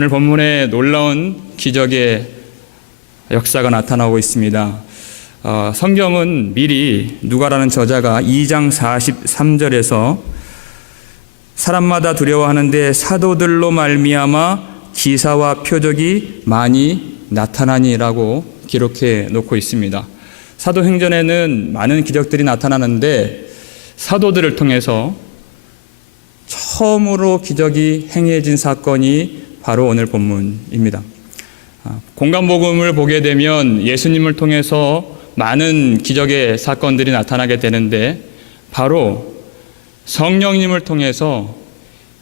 오늘 본문에 놀라운 기적의 역사가 나타나고 있습니다. 성경은 미리 누가라는 저자가 2장 43절에서 사람마다 두려워하는데 사도들로 말미암아 기사와 표적이 많이 나타나니라고 기록해 놓고 있습니다. 사도행전에는 많은 기적들이 나타나는데 사도들을 통해서 처음으로 기적이 행해진 사건이 바로 오늘 본문입니다. 공간복음을 보게 되면 예수님을 통해서 많은 기적의 사건들이 나타나게 되는데 바로 성령님을 통해서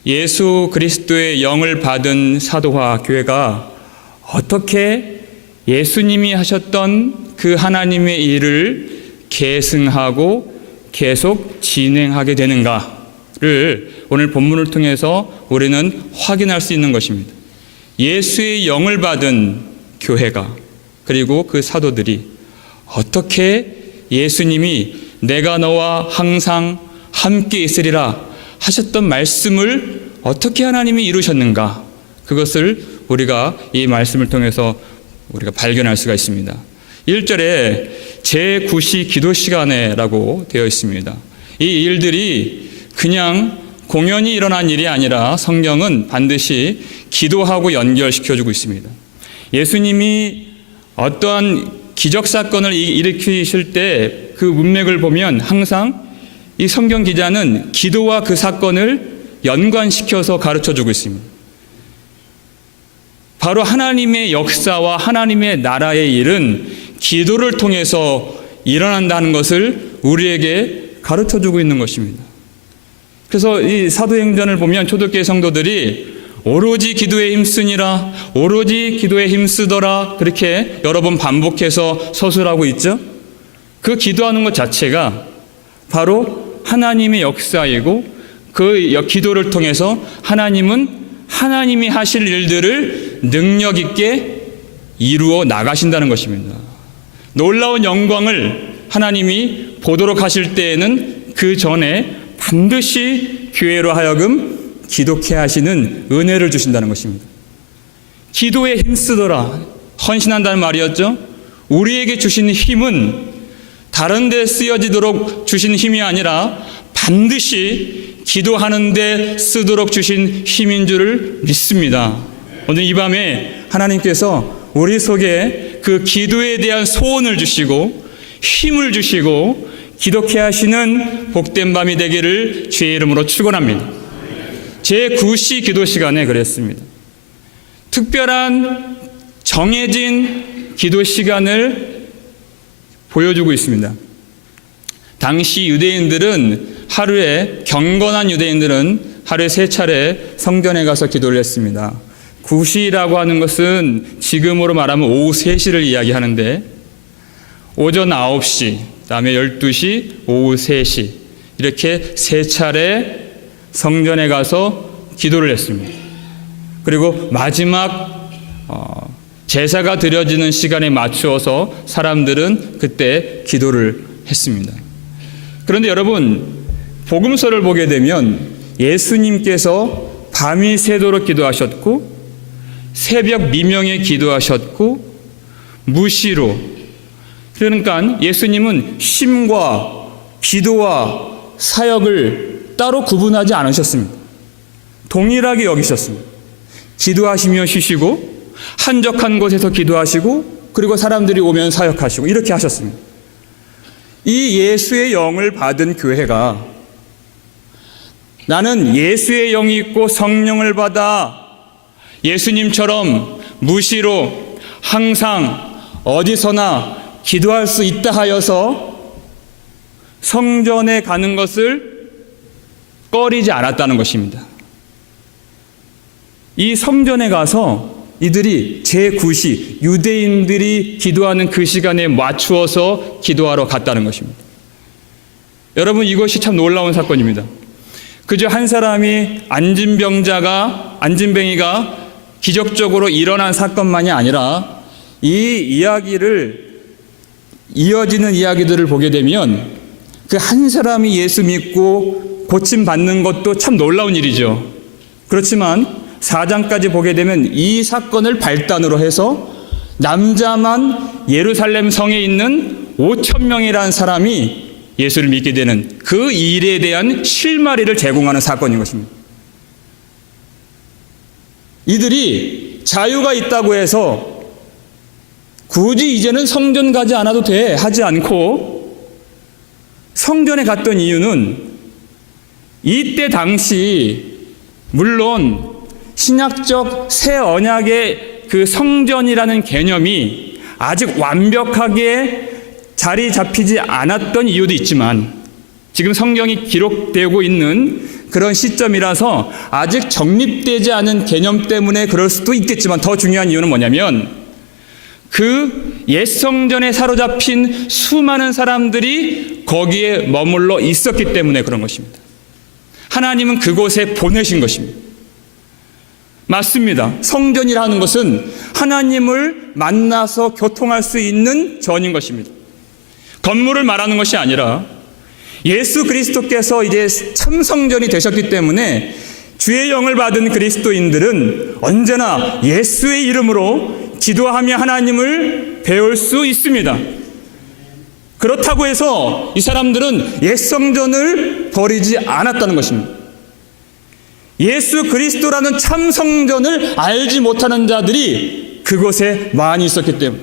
예수 그리스도의 영을 받은 사도와 교회가 어떻게 예수님이 하셨던 그 하나님의 일을 계승하고 계속 진행하게 되는가를 오늘 본문을 통해서 우리는 확인할 수 있는 것입니다. 예수의 영을 받은 교회가 그리고 그 사도들이 어떻게 예수님이 내가 너와 항상 함께 있으리라 하셨던 말씀을 어떻게 하나님이 이루셨는가, 그것을 우리가 이 말씀을 통해서 우리가 발견할 수가 있습니다. 1절에 제9시 기도 시간에라고 되어 있습니다. 이 일들이 그냥 공연히 일어난 일이 아니라 성경은 반드시 기도하고 연결시켜주고 있습니다. 예수님이 어떠한 기적사건을 일으키실 때 그 문맥을 보면 항상 이 성경 기자는 기도와 그 사건을 연관시켜서 가르쳐주고 있습니다. 바로 하나님의 역사와 하나님의 나라의 일은 기도를 통해서 일어난다는 것을 우리에게 가르쳐주고 있는 것입니다. 그래서 이 사도행전을 보면 초대교회 성도들이 오로지 기도에 힘쓰니라, 오로지 기도에 힘쓰더라, 그렇게 여러 번 반복해서 서술하고 있죠. 그 기도하는 것 자체가 바로 하나님의 역사이고 그 기도를 통해서 하나님은 하나님이 하실 일들을 능력 있게 이루어 나가신다는 것입니다. 놀라운 영광을 하나님이 보도록 하실 때에는 그 전에 반드시 교회로 하여금 기도케 하시는 은혜를 주신다는 것입니다. 기도에 힘쓰더라, 헌신한다는 말이었죠. 우리에게 주신 힘은 다른 데 쓰여지도록 주신 힘이 아니라 반드시 기도하는 데 쓰도록 주신 힘인 줄을 믿습니다. 오늘 이 밤에 하나님께서 우리 속에 그 기도에 대한 소원을 주시고 힘을 주시고 기도케 하시는 복된 밤이 되기를 주의 이름으로 축원합니다. 제9시 기도 시간에 그랬습니다. 특별한 정해진 기도 시간을 보여주고 있습니다. 당시 유대인들은 경건한 유대인들은 하루에 3차례 성전에 가서 기도를 했습니다. 9시라고 하는 것은 지금으로 말하면 오후 3시를 이야기하는데 오전 9시, 그다음에 12시, 오후 3시 이렇게 3차례 성전에 가서 기도를 했습니다. 그리고 마지막 제사가 드려지는 시간에 맞추어서 사람들은 그때 기도를 했습니다. 그런데 여러분, 복음서를 보게 되면 예수님께서 밤이 새도록 기도하셨고 새벽 미명에 기도하셨고 무시로, 그러니까 예수님은 쉼과 기도와 사역을 따로 구분하지 않으셨습니다. 동일하게 여기셨습니다. 기도하시며 쉬시고 한적한 곳에서 기도하시고 그리고 사람들이 오면 사역하시고 이렇게 하셨습니다. 이 예수의 영을 받은 교회가 나는 예수의 영이 있고 성령을 받아 예수님처럼 무시로 항상 어디서나 기도할 수 있다 하여서 성전에 가는 것을 꺼리지 않았다는 것입니다. 이 성전에 가서 이들이 제9시 유대인들이 기도하는 그 시간에 맞추어서 기도하러 갔다는 것입니다. 여러분, 이것이 참 놀라운 사건입니다. 그저 한 사람이 안진뱅이가 기적적으로 일어난 사건만이 아니라 이 이야기를 이어지는 이야기들을 보게 되면 그 한 사람이 예수 믿고 고침 받는 것도 참 놀라운 일이죠. 그렇지만 4장까지 보게 되면 이 사건을 발단으로 해서 남자만 예루살렘 성에 있는 5,000명이라는 사람이 예수를 믿게 되는 그 일에 대한 실마리를 제공하는 사건인 것입니다. 이들이 자유가 있다고 해서 굳이 이제는 성전 가지 않아도 돼 하지 않고 성전에 갔던 이유는 이때 당시 물론 신약적 새 언약의 그 성전이라는 개념이 아직 완벽하게 자리 잡히지 않았던 이유도 있지만 지금 성경이 기록되고 있는 그런 시점이라서 아직 정립되지 않은 개념 때문에 그럴 수도 있겠지만 더 중요한 이유는 뭐냐면 그 옛 성전에 사로잡힌 수많은 사람들이 거기에 머물러 있었기 때문에 그런 것입니다. 하나님은 그곳에 보내신 것입니다. 맞습니다. 성전이라는 것은 하나님을 만나서 교통할 수 있는 전인 것입니다. 건물을 말하는 것이 아니라 예수 그리스도께서 이제 참 성전이 되셨기 때문에 주의 영을 받은 그리스도인들은 언제나 예수의 이름으로 기도하며 하나님을 배울 수 있습니다. 그렇다고 해서 이 사람들은 옛 성전을 버리지 않았다는 것입니다. 예수 그리스도라는 참 성전을 알지 못하는 자들이 그곳에 많이 있었기 때문에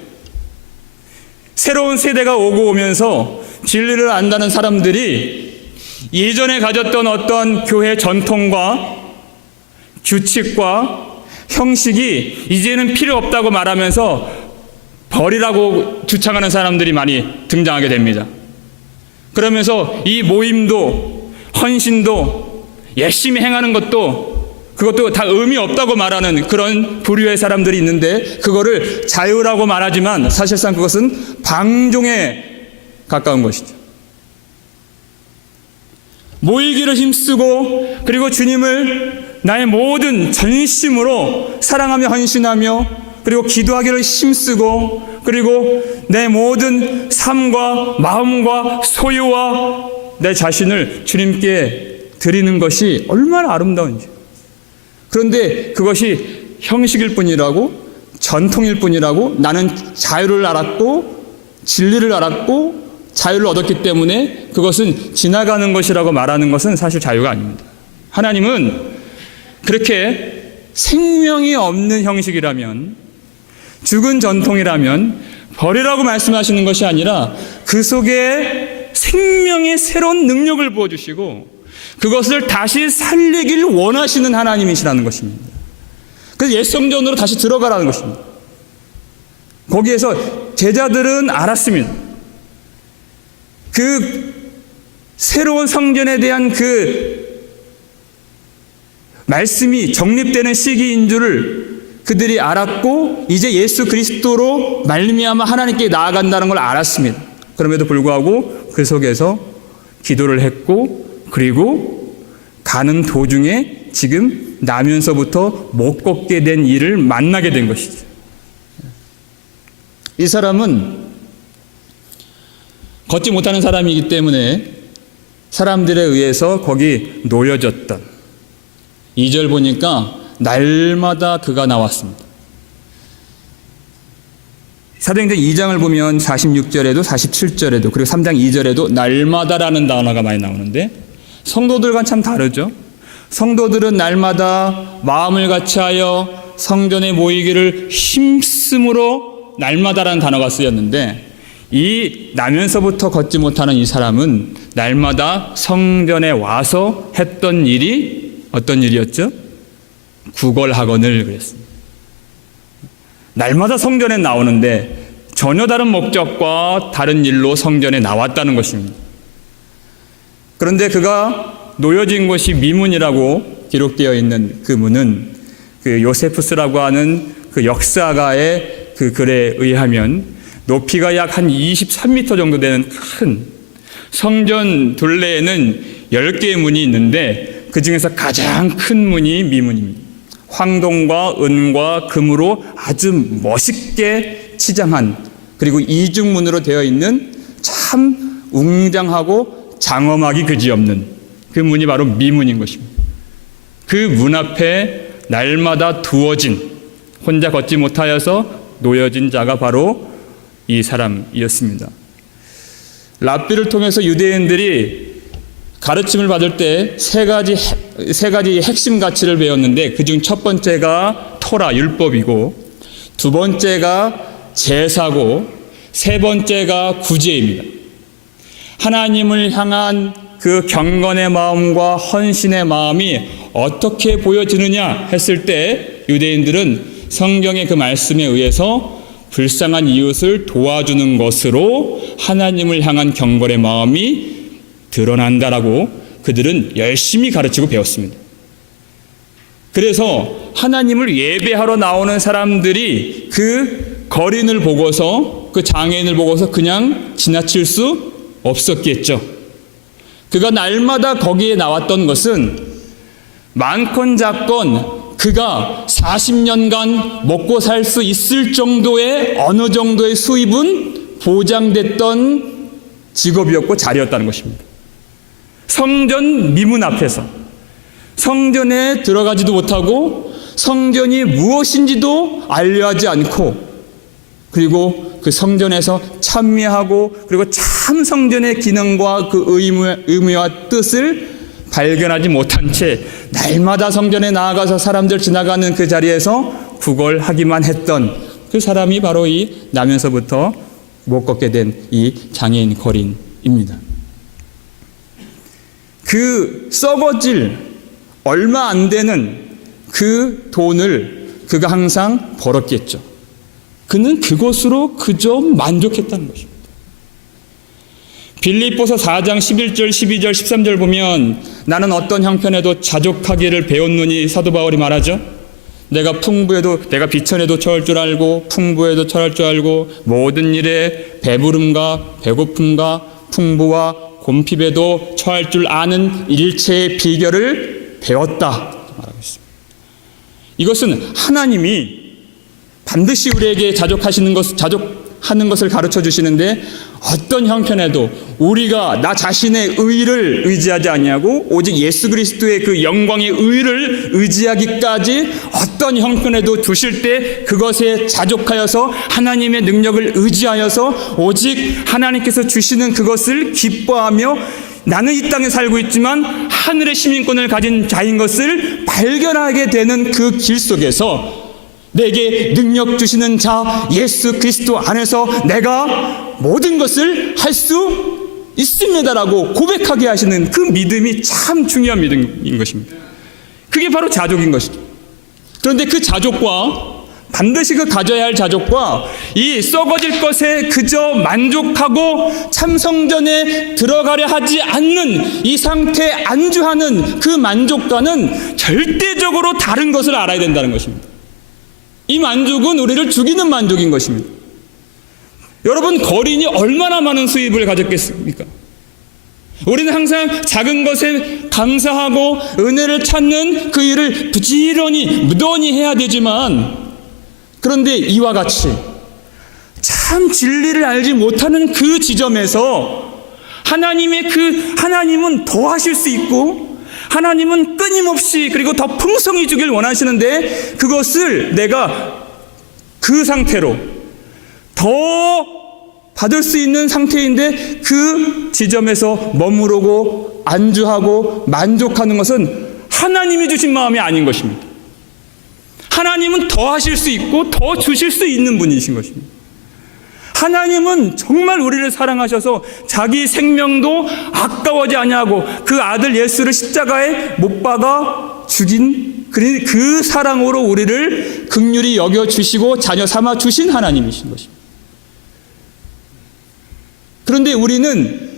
새로운 세대가 오고 오면서 진리를 안다는 사람들이 예전에 가졌던 어떤 교회 전통과 규칙과 형식이 이제는 필요 없다고 말하면서 버리라고 주창하는 사람들이 많이 등장하게 됩니다. 그러면서 이 모임도 헌신도 열심히 행하는 것도 그것도 다 의미 없다고 말하는 그런 부류의 사람들이 있는데 그거를 자유라고 말하지만 사실상 그것은 방종에 가까운 것이죠. 모이기를 힘쓰고 그리고 주님을 나의 모든 전심으로 사랑하며 헌신하며 그리고 기도하기를 힘쓰고 그리고 내 모든 삶과 마음과 소유와 내 자신을 주님께 드리는 것이 얼마나 아름다운지. 그런데 그것이 형식일 뿐이라고 전통일 뿐이라고 나는 자유를 알았고 진리를 알았고 자유를 얻었기 때문에 그것은 지나가는 것이라고 말하는 것은 사실 자유가 아닙니다. 하나님은 그렇게 생명이 없는 형식이라면 죽은 전통이라면 버리라고 말씀하시는 것이 아니라 그 속에 생명의 새로운 능력을 부어주시고 그것을 다시 살리길 원하시는 하나님이시라는 것입니다. 그래서 옛 성전으로 다시 들어가라는 것입니다. 거기에서 제자들은 알았습니다. 그 새로운 성전에 대한 그 말씀이 정립되는 시기인 줄을 그들이 알았고 이제 예수 그리스도로 말미암아 하나님께 나아간다는 걸 알았습니다. 그럼에도 불구하고 그 속에서 기도를 했고 그리고 가는 도중에 지금 나면서부터 못 걷게 된 일을 만나게 된 것이죠. 이 사람은 걷지 못하는 사람이기 때문에 사람들에 의해서 거기 놓여졌던 2절 보니까 날마다 그가 나왔습니다. 사도행전 2장을 보면 46절에도 47절에도 그리고 3장 2절에도 날마다라는 단어가 많이 나오는데 성도들과는 참 다르죠. 성도들은 날마다 마음을 같이하여 성전에 모이기를 힘쓰므로 날마다라는 단어가 쓰였는데 이 나면서부터 걷지 못하는 이 사람은 날마다 성전에 와서 했던 일이 어떤 일이었죠? 구걸학원을 그랬습니다. 날마다 성전에 나오는데 전혀 다른 목적과 다른 일로 성전에 나왔다는 것입니다. 그런데 그가 놓여진 곳이 미문이라고 기록되어 있는 그 문은 그 요세푸스라고 하는 그 역사가의 그 글에 의하면 높이가 약 한 23m 정도 되는 큰 성전 둘레에는 10개의 문이 있는데 그 중에서 가장 큰 문이 미문입니다. 황동과 은과 금으로 아주 멋있게 치장한 그리고 이중문으로 되어 있는 참 웅장하고 장엄하기 그지없는 그 문이 바로 미문인 것입니다. 그 문 앞에 날마다 두어진, 혼자 걷지 못하여서 놓여진 자가 바로 이 사람이었습니다. 랍비를 통해서 유대인들이 가르침을 받을 때 세 가지 핵심 가치를 배웠는데, 그중 첫 번째가 토라, 율법이고, 두 번째가 제사고, 세 번째가 구제입니다. 하나님을 향한 그 경건의 마음과 헌신의 마음이 어떻게 보여지느냐 했을 때 유대인들은 성경의 그 말씀에 의해서 불쌍한 이웃을 도와주는 것으로 하나님을 향한 경건의 마음이 드러난다라고 그들은 열심히 가르치고 배웠습니다. 그래서 하나님을 예배하러 나오는 사람들이 그 거린을 보고서, 그 장애인을 보고서 그냥 지나칠 수 없었겠죠. 그가 날마다 거기에 나왔던 것은 많건 작건 그가 40년간 먹고 살 수 있을 정도의 어느 정도의 수입은 보장됐던 직업이었고 자리였다는 것입니다. 성전 미문 앞에서 성전에 들어가지도 못하고 성전이 무엇인지도 알려하지 않고, 그리고 그 성전에서 찬미하고, 그리고 참 성전의 기능과 그 의미와 뜻을 발견하지 못한 채 날마다 성전에 나아가서 사람들 지나가는 그 자리에서 구걸하기만 했던 그 사람이 바로 이 나면서부터 못 걷게 된 이 장애인 거린입니다. 그 썩어질 얼마 안 되는 그 돈을 그가 항상 벌었겠죠. 그는 그것으로 그저 만족했다는 것입니다. 빌립보서 4장 11절, 12절, 13절 보면 나는 어떤 형편에도 자족하기를 배웠노니 사도 바울이 말하죠. 내가 비천에도 처할 줄 알고 풍부에도 처할 줄 알고 모든 일에 배부름과 배고픔과 풍부와 곰핍에도 처할 줄 아는 일체의 비결을 배웠다 말하고 있습니다. 이것은 하나님이 반드시 우리에게 자족하는 것을 가르쳐 주시는데, 어떤 형편에도 우리가 나 자신의 의를 의지하지 아니하고 오직 예수 그리스도의 그 영광의 의를 의지하기까지 어떤 형편에도 두실 때 그것에 자족하여서 하나님의 능력을 의지하여서 오직 하나님께서 주시는 그것을 기뻐하며 나는 이 땅에 살고 있지만 하늘의 시민권을 가진 자인 것을 발견하게 되는 그 길 속에서 내게 능력 주시는 자 예수 그리스도 안에서 내가 모든 것을 할 수 있습니다라고 고백하게 하시는 그 믿음이 참 중요한 믿음인 것입니다. 그게 바로 자족인 것이죠. 그런데 그 자족과, 반드시 그 가져야 할 자족과 이 썩어질 것에 그저 만족하고 참성전에 들어가려 하지 않는 이 상태에 안주하는 그 만족과는 절대적으로 다른 것을 알아야 된다는 것입니다. 이 만족은 우리를 죽이는 만족인 것입니다. 여러분, 거린이 얼마나 많은 수입을 가졌겠습니까? 우리는 항상 작은 것에 감사하고 은혜를 찾는 그 일을 부지런히 무던히 해야 되지만, 그런데 이와 같이 참 진리를 알지 못하는 그 지점에서 하나님은 더 하실 수 있고 하나님은 끊임없이 그리고 더 풍성히 주길 원하시는데, 그것을 내가 그 상태로 더 받을 수 있는 상태인데 그 지점에서 머무르고 안주하고 만족하는 것은 하나님이 주신 마음이 아닌 것입니다. 하나님은 더 하실 수 있고 더 주실 수 있는 분이신 것입니다. 하나님은 정말 우리를 사랑하셔서 자기 생명도 아까워하지 아니하고 그 아들 예수를 십자가에 못 박아 죽인 그 사랑으로 우리를 긍휼히 여겨주시고 자녀 삼아 주신 하나님이신 것입니다. 그런데 우리는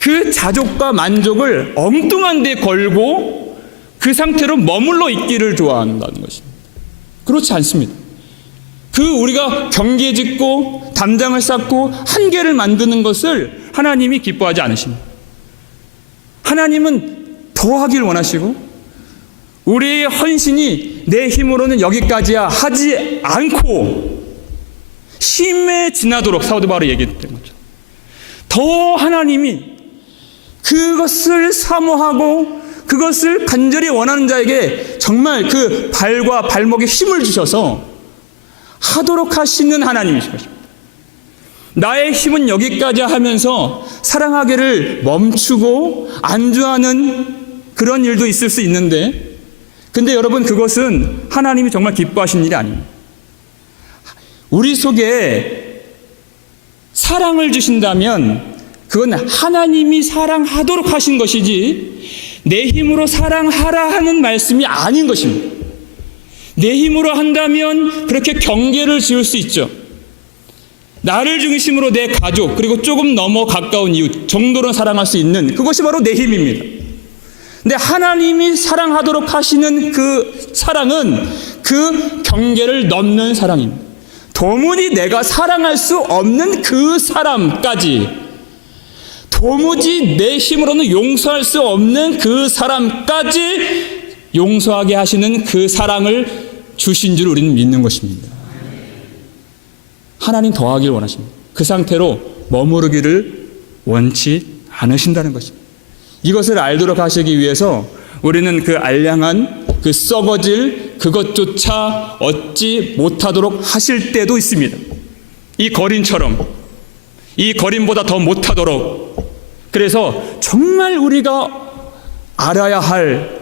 그 자족과 만족을 엉뚱한 데 걸고 그 상태로 머물러 있기를 좋아한다는 것입니다. 그렇지 않습니다. 우리가 경계 짓고 담장을 쌓고 한계를 만드는 것을 하나님이 기뻐하지 않으십니다. 하나님은 더 하길 원하시고 우리의 헌신이 내 힘으로는 여기까지야 하지 않고 힘에 지나도록, 사도 바울이 얘기했던 거죠. 더 하나님이 그것을 사모하고 그것을 간절히 원하는 자에게 정말 그 발과 발목에 힘을 주셔서 하도록 하시는 하나님이신 것입니다. 나의 힘은 여기까지 하면서 사랑하기를 멈추고 안주하는 그런 일도 있을 수 있는데, 근데 여러분, 그것은 하나님이 정말 기뻐하시는 일이 아닙니다. 우리 속에 사랑을 주신다면 그건 하나님이 사랑하도록 하신 것이지 내 힘으로 사랑하라 하는 말씀이 아닌 것입니다. 내 힘으로 한다면 그렇게 경계를 지을 수 있죠. 나를 중심으로 내 가족, 그리고 조금 넘어 가까운 이웃 정도로 사랑할 수 있는 그것이 바로 내 힘입니다. 근데 하나님이 사랑하도록 하시는 그 사랑은 그 경계를 넘는 사랑입니다. 도무지 내가 사랑할 수 없는 그 사람까지, 도무지 내 힘으로는 용서할 수 없는 그 사람까지 용서하게 하시는 그 사랑을 주신 줄 우리는 믿는 것입니다. 하나님 더하길 원하십니다. 그 상태로 머무르기를 원치 않으신다는 것입니다. 이것을 알도록 하시기 위해서 우리는 그 알량한 그 썩어질 그것조차 얻지 못하도록 하실 때도 있습니다. 이 거린처럼, 이 거린보다 더 못하도록. 그래서 정말 우리가 알아야 할,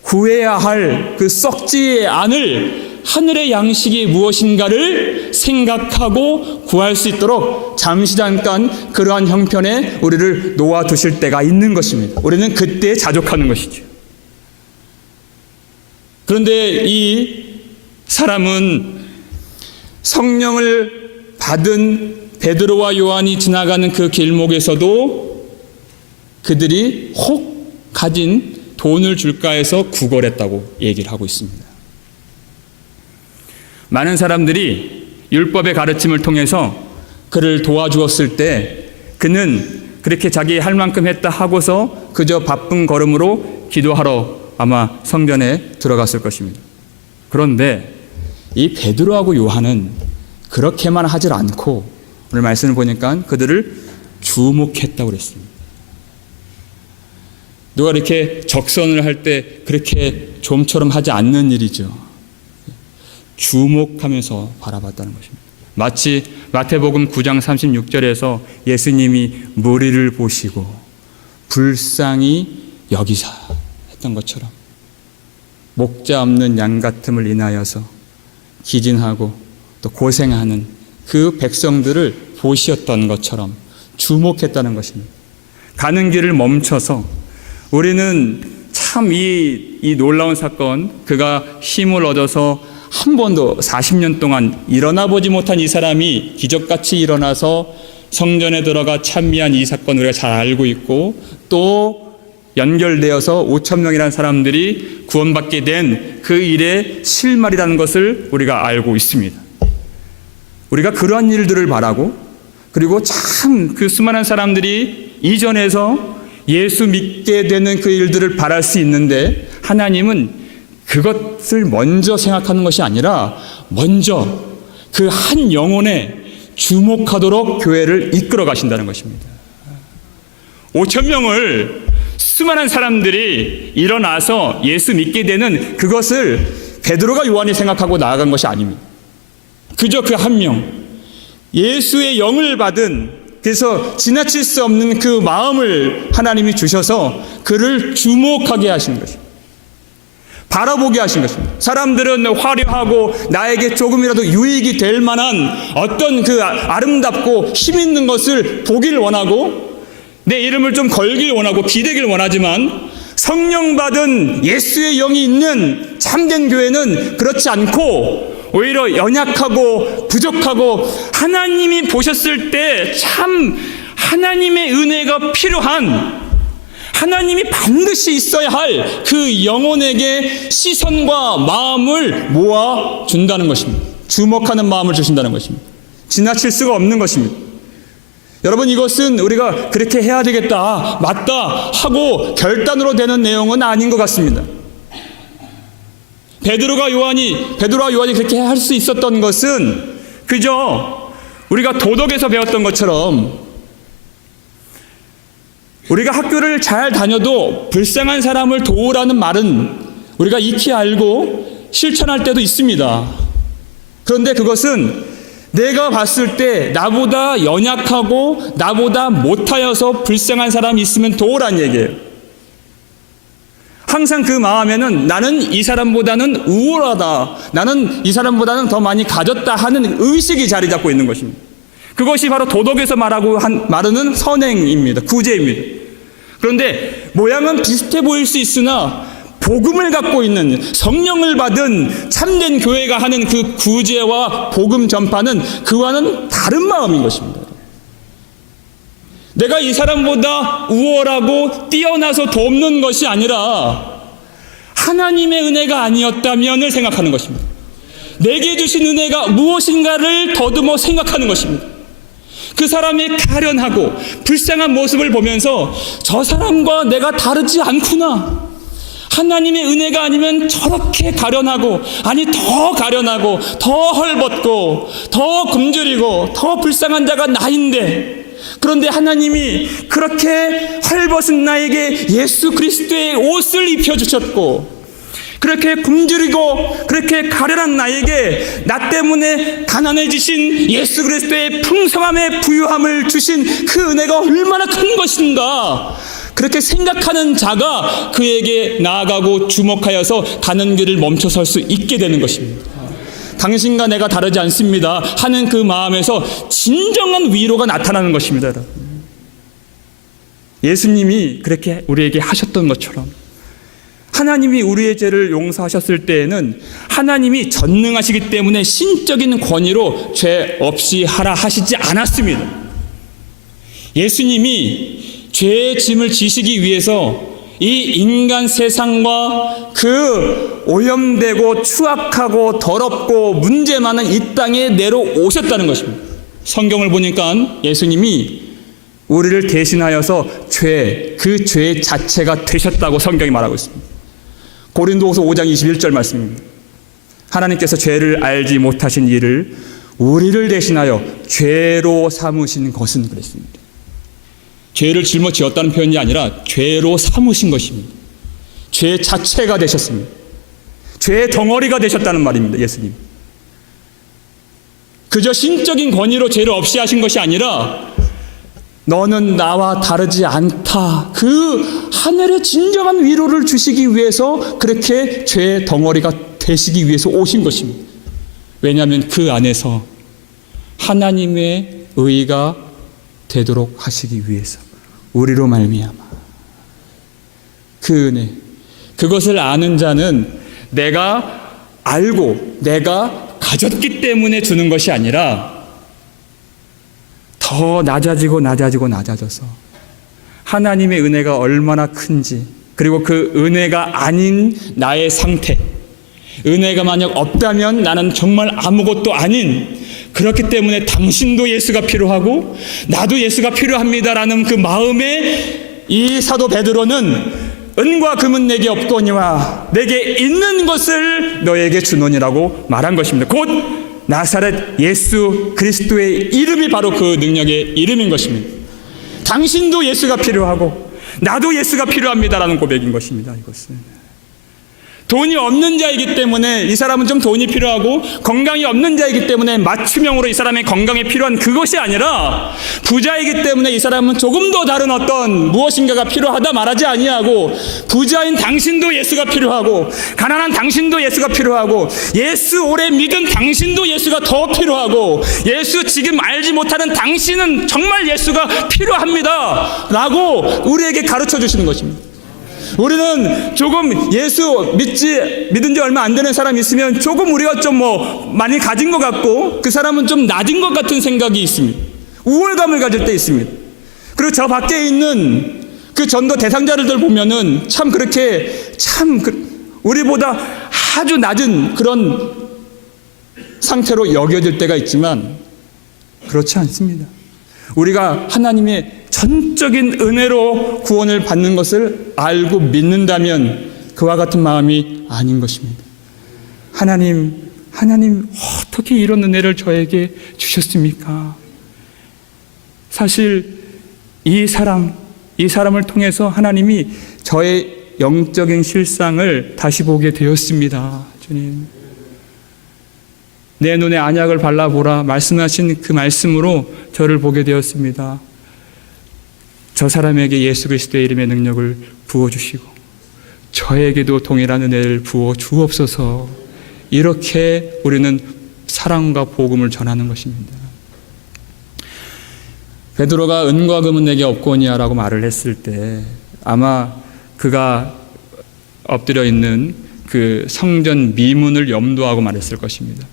구해야 할 그 썩지 않을 하늘의 양식이 무엇인가를 생각하고 구할 수 있도록 잠시 잠깐 그러한 형편에 우리를 놓아두실 때가 있는 것입니다. 우리는 그때에 자족하는 것이죠. 그런데 이 사람은 성령을 받은 베드로와 요한이 지나가는 그 길목에서도 그들이 혹 가진 돈을 줄까 해서 구걸했다고 얘기를 하고 있습니다. 많은 사람들이 율법의 가르침을 통해서 그를 도와주었을 때 그는 그렇게 자기 할 만큼 했다 하고서 그저 바쁜 걸음으로 기도하러 아마 성전에 들어갔을 것입니다. 그런데 이 베드로하고 요한은 그렇게만 하질 않고 오늘 말씀을 보니까 그들을 주목했다고 그랬습니다. 누가 이렇게 적선을 할 때 그렇게 좀처럼 하지 않는 일이죠. 주목하면서 바라봤다는 것입니다. 마치 마태복음 9장 36절에서 예수님이 무리를 보시고 불쌍히 여기사 했던 것처럼 목자 없는 양 같음을 인하여서 기진하고 또 고생하는 그 백성들을 보시었던 것처럼 주목했다는 것입니다. 가는 길을 멈춰서 우리는 참 이 놀라운 사건, 그가 힘을 얻어서 한 번도 40년 동안 일어나 보지 못한 이 사람이 기적같이 일어나서 성전에 들어가 찬미한 이 사건 우리가 잘 알고 있고, 또 연결되어서 5,000명이라는 사람들이 구원받게 된 그 일의 실말이라는 것을 우리가 알고 있습니다. 우리가 그러한 일들을 바라고, 그리고 참 그 수많은 사람들이 이전에서 예수 믿게 되는 그 일들을 바랄 수 있는데, 하나님은 그것을 먼저 생각하는 것이 아니라 먼저 그 한 영혼에 주목하도록 교회를 이끌어 가신다는 것입니다. 5,000명을 수많은 사람들이 일어나서 예수 믿게 되는 그것을 베드로가 요한이 생각하고 나아간 것이 아닙니다. 그저 그 한 명, 예수의 영을 받은, 그래서 지나칠 수 없는 그 마음을 하나님이 주셔서 그를 주목하게 하신 것입니다. 바라보게 하신 것입니다. 사람들은 화려하고 나에게 조금이라도 유익이 될 만한 어떤 그 아름답고 힘 있는 것을 보길 원하고 내 이름을 좀 걸길 원하고 기대길 원하지만, 성령 받은 예수의 영이 있는 참된 교회는 그렇지 않고 오히려 연약하고 부족하고 하나님이 보셨을 때 참 하나님의 은혜가 필요한, 하나님이 반드시 있어야 할 그 영혼에게 시선과 마음을 모아준다는 것입니다. 주목하는 마음을 주신다는 것입니다. 지나칠 수가 없는 것입니다. 여러분, 이것은 우리가 그렇게 해야 되겠다, 맞다 하고 결단으로 되는 내용은 아닌 것 같습니다. 베드로와 요한이 그렇게 할 수 있었던 것은 그저 우리가 도덕에서 배웠던 것처럼 우리가 학교를 잘 다녀도 불쌍한 사람을 도우라는 말은 우리가 익히 알고 실천할 때도 있습니다. 그런데 그것은 내가 봤을 때 나보다 연약하고 나보다 못하여서 불쌍한 사람이 있으면 도우란 얘기예요. 항상 그 마음에는 나는 이 사람보다는 우월하다, 나는 이 사람보다는 더 많이 가졌다 하는 의식이 자리 잡고 있는 것입니다. 그것이 바로 도덕에서 말하는 선행입니다. 구제입니다. 그런데 모양은 비슷해 보일 수 있으나 복음을 갖고 있는, 성령을 받은 참된 교회가 하는 그 구제와 복음 전파는 그와는 다른 마음인 것입니다. 내가 이 사람보다 우월하고 뛰어나서 돕는 것이 아니라 하나님의 은혜가 아니었다면을 생각하는 것입니다. 내게 주신 은혜가 무엇인가를 더듬어 생각하는 것입니다. 그 사람의 가련하고 불쌍한 모습을 보면서 저 사람과 내가 다르지 않구나. 하나님의 은혜가 아니면 저렇게 가련하고, 아니 더 가련하고 더 헐벗고 더 굶주리고 더 불쌍한 자가 나인데, 그런데 하나님이 그렇게 헐벗은 나에게 예수 그리스도의 옷을 입혀주셨고, 그렇게 굶주리고 그렇게 가련한 나에게 나 때문에 가난해지신 예수 그리스도의 풍성함의 부유함을 주신 그 은혜가 얼마나 큰 것인가, 그렇게 생각하는 자가 그에게 나아가고 주목하여서 가는 길을 멈춰설 수 있게 되는 것입니다. 당신과 내가 다르지 않습니다 하는 그 마음에서 진정한 위로가 나타나는 것입니다. 예수님이 그렇게 우리에게 하셨던 것처럼 하나님이 우리의 죄를 용서하셨을 때에는 하나님이 전능하시기 때문에 신적인 권위로 죄 없이 하라 하시지 않았습니다. 예수님이 죄의 짐을 지시기 위해서 이 인간 세상과 그 오염되고 추악하고 더럽고 문제 많은 이 땅에 내려오셨다는 것입니다. 성경을 보니까 예수님이 우리를 대신하여서 그 죄 자체가 되셨다고 성경이 말하고 있습니다. 고린도후서 5장 21절 말씀입니다. 하나님께서 죄를 알지 못하신 이를 우리를 대신하여 죄로 삼으신 것은 그랬습니다. 죄를 짊어지었다는 표현이 아니라 죄로 삼으신 것입니다. 죄 자체가 되셨습니다. 죄의 덩어리가 되셨다는 말입니다. 예수님. 그저 신적인 권위로 죄를 없이 하신 것이 아니라 너는 나와 다르지 않다, 그 하늘의 진정한 위로를 주시기 위해서 그렇게 죄의 덩어리가 되시기 위해서 오신 것입니다. 왜냐하면 그 안에서 하나님의 의가 되도록 하시기 위해서, 우리로 말미암아 그 은혜, 그것을 아는 자는 내가 알고 내가 가졌기 때문에 주는 것이 아니라 더 낮아져서 하나님의 은혜가 얼마나 큰지, 그리고 그 은혜가 아닌 나의 상태, 은혜가 만약 없다면 나는 정말 아무것도 아닌, 그렇기 때문에 당신도 예수가 필요하고 나도 예수가 필요합니다라는 그 마음에 이 사도 베드로는 은과 금은 내게 없거니와 내게 있는 것을 너에게 주노니라고 말한 것입니다. 곧 나사렛 예수 그리스도의 이름이 바로 그 능력의 이름인 것입니다. 당신도 예수가 필요하고 나도 예수가 필요합니다라는 고백인 것입니다. 이것은 돈이 없는 자이기 때문에 이 사람은 좀 돈이 필요하고, 건강이 없는 자이기 때문에 맞춤형으로 이 사람의 건강에 필요한 그것이 아니라, 부자이기 때문에 이 사람은 조금 더 다른 어떤 무엇인가가 필요하다 말하지 아니하고, 부자인 당신도 예수가 필요하고, 가난한 당신도 예수가 필요하고, 예수 오래 믿은 당신도 예수가 더 필요하고, 예수 지금 알지 못하는 당신은 정말 예수가 필요합니다 라고 우리에게 가르쳐 주시는 것입니다. 우리는 조금 예수 믿은 지 얼마 안 되는 사람이 있으면 조금 우리가 좀 많이 가진 것 같고, 그 사람은 좀 낮은 것 같은 생각이 있습니다. 우월감을 가질 때 있습니다. 그리고 저 밖에 있는 그 전도 대상자들을 보면은 우리보다 아주 낮은 그런 상태로 여겨질 때가 있지만, 그렇지 않습니다. 우리가 하나님의 전적인 은혜로 구원을 받는 것을 알고 믿는다면 그와 같은 마음이 아닌 것입니다. 하나님 어떻게 이런 은혜를 저에게 주셨습니까? 사실 이 사람을 통해서 하나님이 저의 영적인 실상을 다시 보게 되었습니다. 주님, 내 눈에 안약을 발라보라 말씀하신 그 말씀으로 저를 보게 되었습니다. 저 사람에게 예수 그리스도의 이름의 능력을 부어주시고 저에게도 동일한 은혜를 부어 주옵소서. 이렇게 우리는 사랑과 복음을 전하는 것입니다. 베드로가 은과 금은 내게 없거니와라고 말을 했을 때 아마 그가 엎드려 있는 그 성전 미문을 염두하고 말했을 것입니다.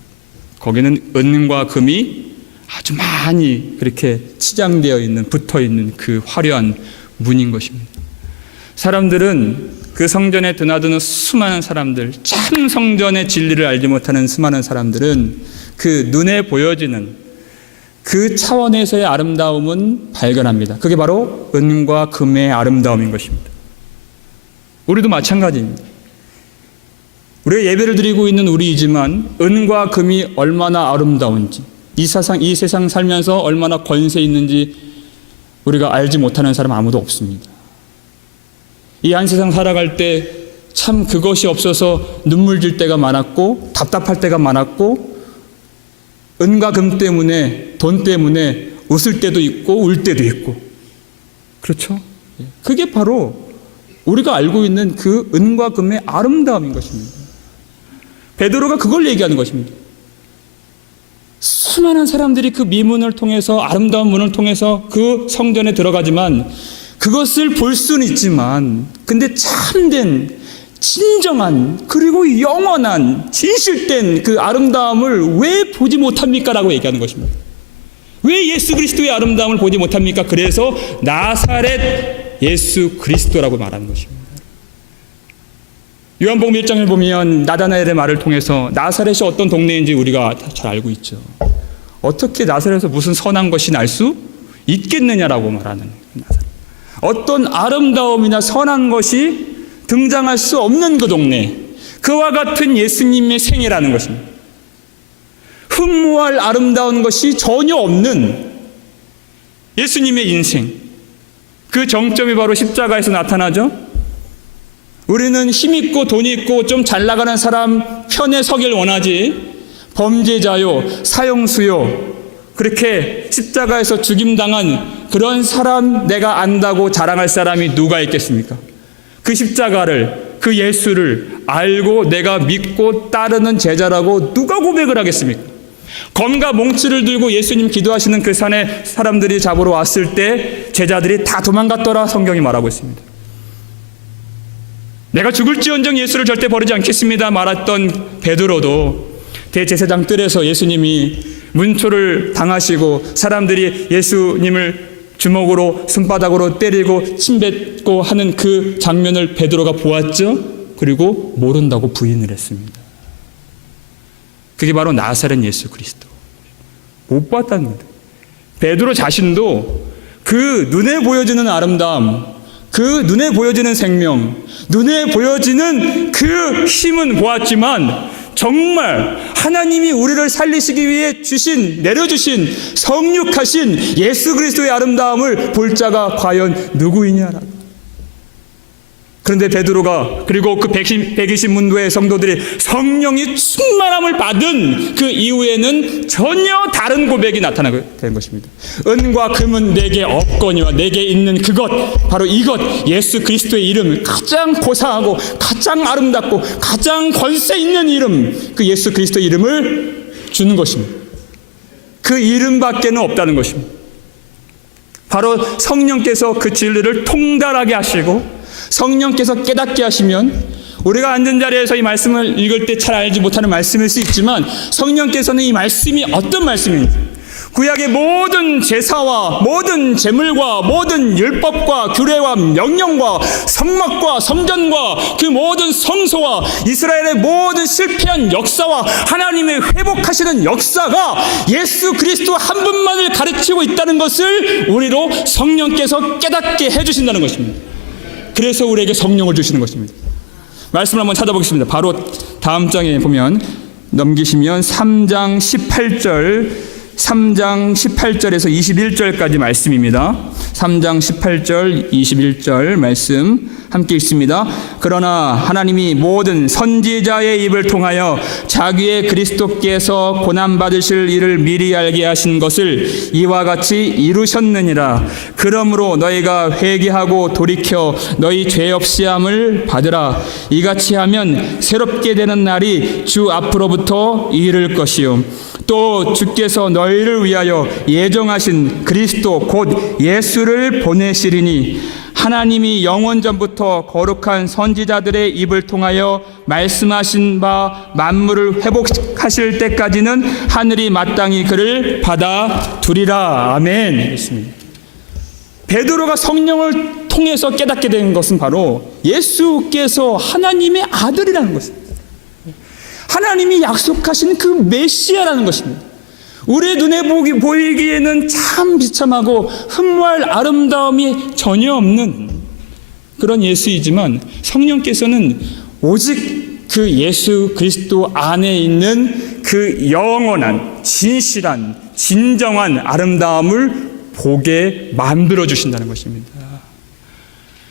거기는 은과 금이 아주 많이 그렇게 치장되어 있는, 붙어 있는 그 화려한 문인 것입니다. 사람들은 그 성전에 드나드는 수많은 사람들, 참 성전의 진리를 알지 못하는 수많은 사람들은 그 눈에 보여지는 그 차원에서의 아름다움은 발견합니다. 그게 바로 은과 금의 아름다움인 것입니다. 우리도 마찬가지입니다. 우리가 예배를 드리고 있는 우리이지만 은과 금이 얼마나 아름다운지, 이 세상 살면서 얼마나 권세 있는지 우리가 알지 못하는 사람 아무도 없습니다. 이 한 세상 살아갈 때 참 그것이 없어서 눈물 질 때가 많았고 답답할 때가 많았고 은과 금 때문에, 돈 때문에 웃을 때도 있고 울 때도 있고, 그렇죠? 그게 바로 우리가 알고 있는 그 은과 금의 아름다움인 것입니다. 베드로가 그걸 얘기하는 것입니다. 수많은 사람들이 그 미문을 통해서, 아름다운 문을 통해서 그 성전에 들어가지만 그것을 볼 수는 있지만, 근데 참된, 진정한, 그리고 영원한, 진실된 그 아름다움을 왜 보지 못합니까? 라고 얘기하는 것입니다. 왜 예수 그리스도의 아름다움을 보지 못합니까? 그래서 나사렛 예수 그리스도라고 말하는 것입니다. 요한복음 1장을 보면 나다나엘의 말을 통해서 나사렛이 어떤 동네인지 우리가 잘 알고 있죠. 어떻게 나사렛에서 무슨 선한 것이 날 수 있겠느냐라고 말하는 나사렛. 어떤 아름다움이나 선한 것이 등장할 수 없는 그 동네, 그와 같은 예수님의 생애라는 것입니다. 흠모할 아름다운 것이 전혀 없는 예수님의 인생, 그 정점이 바로 십자가에서 나타나죠. 우리는 힘있고 돈 있고 좀 잘 나가는 사람 편에 서길 원하지, 범죄자요, 사형수요, 그렇게 십자가에서 죽임당한 그런 사람 내가 안다고 자랑할 사람이 누가 있겠습니까? 그 십자가를, 그 예수를 알고 내가 믿고 따르는 제자라고 누가 고백을 하겠습니까? 검과 몽치를 들고 예수님 기도하시는 그 산에 사람들이 잡으러 왔을 때 제자들이 다 도망갔더라 성경이 말하고 있습니다. 내가 죽을지언정 예수를 절대 버리지 않겠습니다 말했던 베드로도 대제사장 뜰에서 예수님이 문초를 당하시고 사람들이 예수님을 주먹으로 손바닥으로 때리고 침뱉고 하는 그 장면을 베드로가 보았죠. 그리고 모른다고 부인을 했습니다. 그게 바로 나사렛 예수 그리스도. 못 봤다는 거예요. 베드로 자신도 그 눈에 보여지는 아름다움, 그 눈에 보여지는 생명, 눈에 보여지는 그 힘은 보았지만 정말 하나님이 우리를 살리시기 위해 내려주신 성육하신 예수 그리스도의 아름다움을 볼 자가 과연 누구이냐라고. 그런데 베드로가, 그리고 그 120문도의 성도들이 성령이 충만함을 받은 그 이후에는 전혀 다른 고백이 나타나게 된 것입니다. 은과 금은 내게 없거니와 내게 있는 그것, 바로 이것, 예수 그리스도의 이름, 가장 고상하고 가장 아름답고 가장 권세 있는 이름, 그 예수 그리스도의 이름을 주는 것입니다. 그 이름밖에는 없다는 것입니다. 바로 성령께서 그 진리를 통달하게 하시고 성령께서 깨닫게 하시면, 우리가 앉은 자리에서 이 말씀을 읽을 때 잘 알지 못하는 말씀일 수 있지만 성령께서는 이 말씀이 어떤 말씀인지, 구약의 모든 제사와 모든 제물과 모든 율법과 규례와 명령과 성막과 성전과 그 모든 성소와 이스라엘의 모든 실패한 역사와 하나님의 회복하시는 역사가 예수 그리스도 한 분만을 가르치고 있다는 것을 우리로 성령께서 깨닫게 해주신다는 것입니다. 그래서 우리에게 성령을 주시는 것입니다. 말씀을 한번 찾아보겠습니다. 바로 다음 장에 보면, 넘기시면 3장 18절 3장 18절에서 21절까지 말씀입니다. 3장 18절, 21절 말씀 함께 읽습니다. 그러나 하나님이 모든 선지자의 입을 통하여 자기의 그리스도께서 고난받으실 일을 미리 알게 하신 것을 이와 같이 이루셨느니라. 그러므로 너희가 회개하고 돌이켜 너희 죄 없이함을 받으라. 이같이 하면 새롭게 되는 날이 주 앞으로부터 이를 것이요 또 주께서 너희를 위하여 예정하신 그리스도 곧 예수를 보내시리니 하나님이 영원전부터 거룩한 선지자들의 입을 통하여 말씀하신 바 만물을 회복하실 때까지는 하늘이 마땅히 그를 받아두리라. 아멘. 했습니다. 베드로가 성령을 통해서 깨닫게 된 것은 바로 예수께서 하나님의 아들이라는 것입니다. 하나님이 약속하신 그 메시아라는 것입니다. 우리의 눈에 보이기에는 참 비참하고 흠모할 아름다움이 전혀 없는 그런 예수이지만 성령께서는 오직 그 예수 그리스도 안에 있는 그 영원한 진실한 진정한 아름다움을 보게 만들어 주신다는 것입니다.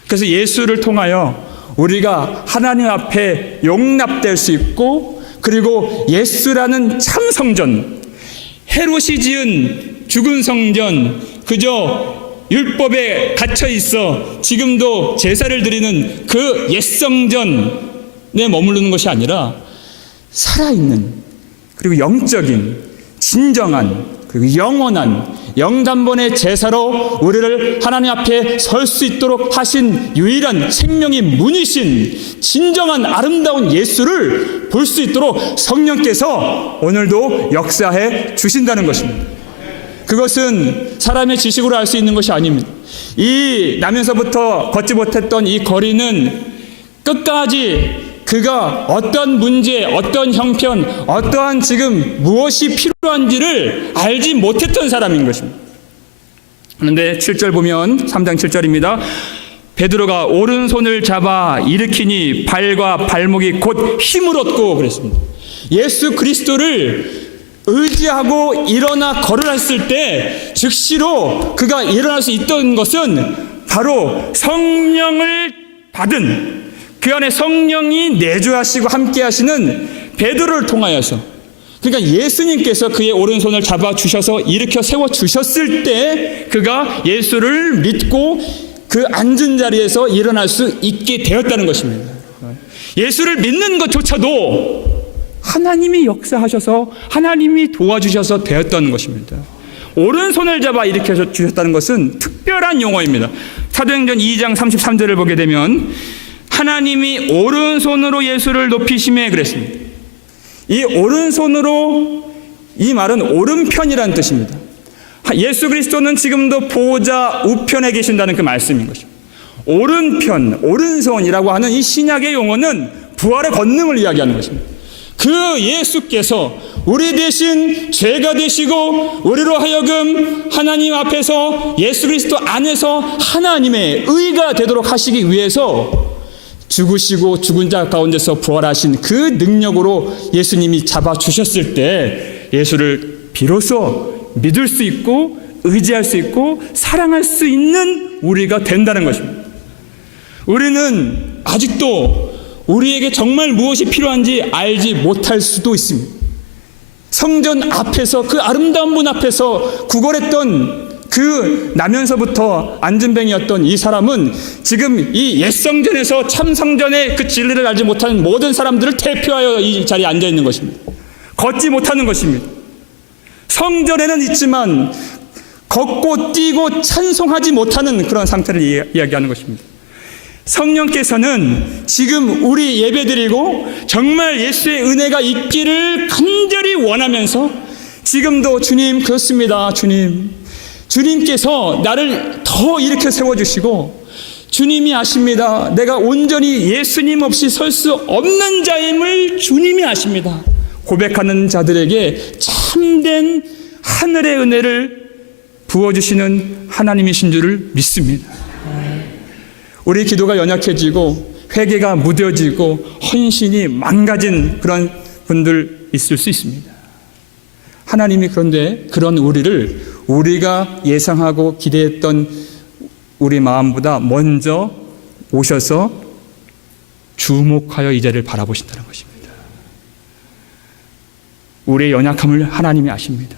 그래서 예수를 통하여 우리가 하나님 앞에 용납될 수 있고, 그리고 예수라는 참 성전, 헤롯이 지은 죽은 성전, 그저 율법에 갇혀 있어 지금도 제사를 드리는 그 옛 성전에 머무르는 것이 아니라 살아있는, 그리고 영적인, 진정한, 그리고 영원한 영단번의 제사로 우리를 하나님 앞에 설 수 있도록 하신 유일한 생명의 문이신 진정한 아름다운 예수를 볼 수 있도록 성령께서 오늘도 역사해 주신다는 것입니다. 그것은 사람의 지식으로 알 수 있는 것이 아닙니다. 이 나면서부터 걷지 못했던 이 거리는 끝까지 그가 어떤 문제, 어떤 형편, 어떠한 지금 무엇이 필요한지를 알지 못했던 사람인 것입니다. 그런데 7절 보면 3장 7절입니다. 베드로가 오른손을 잡아 일으키니 발과 발목이 곧 힘을 얻고 그랬습니다. 예수 그리스도를 의지하고 일어나 걸어갔을 때 즉시로 그가 일어날 수 있던 것은 바로 성령을 받은, 그 안에 성령이 내주하시고 함께 하시는 베드로를 통하여서, 그러니까 예수님께서 그의 오른손을 잡아주셔서 일으켜 세워주셨을 때 그가 예수를 믿고 그 앉은 자리에서 일어날 수 있게 되었다는 것입니다. 예수를 믿는 것조차도 하나님이 역사하셔서 하나님이 도와주셔서 되었던 것입니다. 오른손을 잡아 일으켜 주셨다는 것은 특별한 용어입니다. 사도행전 2장 33절을 보게 되면 하나님이 오른손으로 예수를 높이심에 그랬습니다. 이 오른손으로, 이 말은 오른편이라는 뜻입니다. 예수 그리스도는 지금도 보좌 우편에 계신다는 그 말씀인 것입니다. 오른편, 오른손이라고 하는 이 신약의 용어는 부활의 권능을 이야기하는 것입니다. 그 예수께서 우리 대신 죄가 되시고 우리로 하여금 하나님 앞에서 예수 그리스도 안에서 하나님의 의가 되도록 하시기 위해서 죽으시고 죽은 자 가운데서 부활하신 그 능력으로 예수님이 잡아주셨을 때 예수를 비로소 믿을 수 있고 의지할 수 있고 사랑할 수 있는 우리가 된다는 것입니다. 우리는 아직도 우리에게 정말 무엇이 필요한지 알지 못할 수도 있습니다. 성전 앞에서, 그 아름다운 문 앞에서 구걸했던 그 나면서부터 안진뱅이였던 이 사람은 지금 이 옛성전에서 참성전의 그 진리를 알지 못하는 모든 사람들을 대표하여 이 자리에 앉아 있는 것입니다. 걷지 못하는 것입니다. 성전에는 있지만 걷고 뛰고 찬송하지 못하는 그런 상태를 이야기하는 것입니다. 성령께서는 지금 우리 예배드리고 정말 예수의 은혜가 있기를 간절히 원하면서 지금도 주님, 그렇습니다. 주님께서 나를 더 일으켜 세워주시고 주님이 아십니다. 내가 온전히 예수님 없이 설 수 없는 자임을 주님이 아십니다. 고백하는 자들에게 참된 하늘의 은혜를 부어주시는 하나님이신 줄을 믿습니다. 우리 기도가 연약해지고 회개가 무뎌지고 헌신이 망가진 그런 분들 있을 수 있습니다. 하나님이 그런데 그런 우리가 예상하고 기대했던 우리 마음보다 먼저 오셔서 주목하여 이 자리를 바라보신다는 것입니다. 우리의 연약함을 하나님이 아십니다.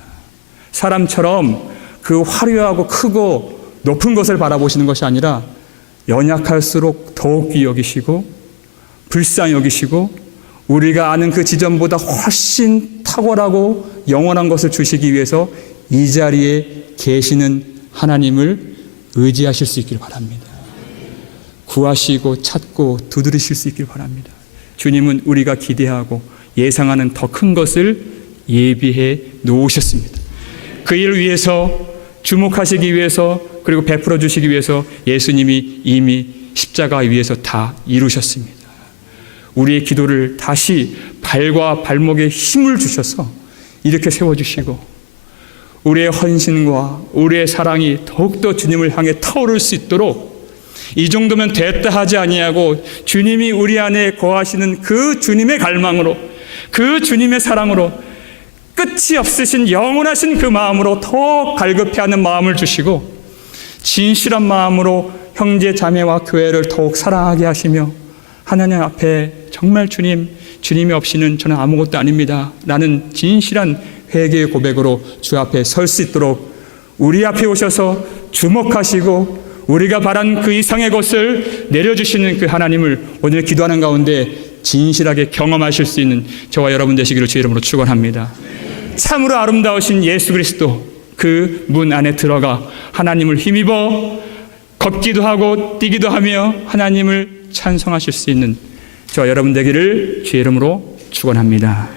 사람처럼 그 화려하고 크고 높은 것을 바라보시는 것이 아니라 연약할수록 더욱 귀히 여기시고 불쌍히 여기시고 우리가 아는 그 지점보다 훨씬 탁월하고 영원한 것을 주시기 위해서 이 자리에 계시는 하나님을 의지하실 수 있길 바랍니다. 구하시고 찾고 두드리실 수 있길 바랍니다. 주님은 우리가 기대하고 예상하는 더 큰 것을 예비해 놓으셨습니다. 그 일을 위해서 주목하시기 위해서 그리고 베풀어 주시기 위해서 예수님이 이미 십자가 위에서 다 이루셨습니다. 우리의 기도를 다시 발과 발목에 힘을 주셔서 이렇게 세워주시고 우리의 헌신과 우리의 사랑이 더욱더 주님을 향해 타오를 수 있도록 이 정도면 됐다 하지 아니하고 주님이 우리 안에 거하시는 그 주님의 갈망으로 그 주님의 사랑으로 끝이 없으신 영원하신 그 마음으로 더 갈급해하는 마음을 주시고 진실한 마음으로 형제 자매와 교회를 더욱 사랑하게 하시며 하나님 앞에 정말 주님이 없이는 저는 아무것도 아닙니다 라는 진실한 회개의 고백으로 주 앞에 설 수 있도록 우리 앞에 오셔서 주목하시고 우리가 바란 그 이상의 것을 내려주시는 그 하나님을 오늘 기도하는 가운데 진실하게 경험하실 수 있는 저와 여러분 되시기를 주의 이름으로 축원합니다. 참으로 아름다우신 예수 그리스도 그 문 안에 들어가 하나님을 힘입어 걷기도 하고 뛰기도 하며 하나님을 찬송하실 수 있는 저와 여러분 되기를 주의 이름으로 축원합니다.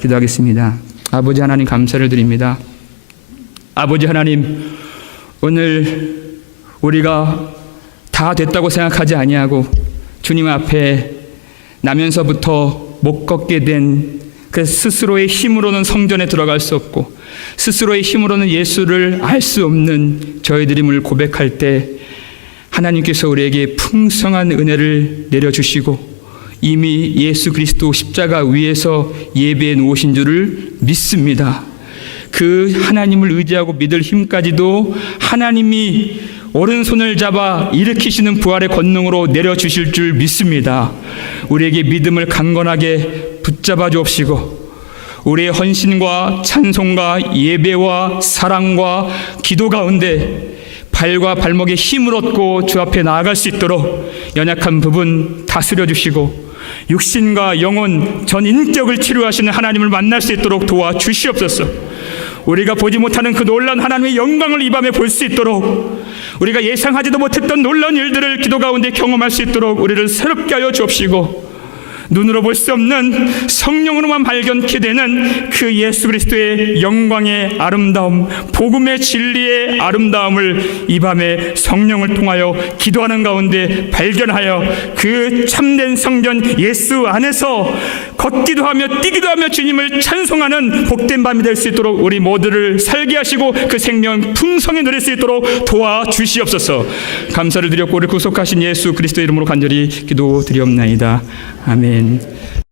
기도하겠습니다. 아버지 하나님 감사를 드립니다. 아버지 하나님 오늘 우리가 다 됐다고 생각하지 아니하고 주님 앞에 나면서부터 못 걷게 된 그 스스로의 힘으로는 성전에 들어갈 수 없고 스스로의 힘으로는 예수를 알 수 없는 저희들임을 고백할 때 하나님께서 우리에게 풍성한 은혜를 내려주시고 이미 예수 그리스도 십자가 위에서 예배해 놓으신 줄을 믿습니다. 그 하나님을 의지하고 믿을 힘까지도 하나님이 오른손을 잡아 일으키시는 부활의 권능으로 내려주실 줄 믿습니다. 우리에게 믿음을 강건하게 붙잡아 주옵시고 우리의 헌신과 찬송과 예배와 사랑과 기도 가운데 발과 발목에 힘을 얻고 주 앞에 나아갈 수 있도록 연약한 부분 다스려 주시고 육신과 영혼 전 인격을 치료하시는 하나님을 만날 수 있도록 도와주시옵소서. 우리가 보지 못하는 그 놀라운 하나님의 영광을 이 밤에 볼 수 있도록 우리가 예상하지도 못했던 놀라운 일들을 기도 가운데 경험할 수 있도록 우리를 새롭게 하여 주옵시고 눈으로 볼 수 없는 성령으로만 발견케 되는 그 예수 그리스도의 영광의 아름다움, 복음의 진리의 아름다움을 이 밤에 성령을 통하여 기도하는 가운데 발견하여 그 참된 성전 예수 안에서 걷기도 하며 뛰기도 하며 주님을 찬송하는 복된 밤이 될 수 있도록 우리 모두를 살게 하시고 그 생명 풍성히 누릴 수 있도록 도와주시옵소서. 감사를 드렸고 우리 구속하신 예수 그리스도 이름으로 간절히 기도드리옵나이다. 아멘.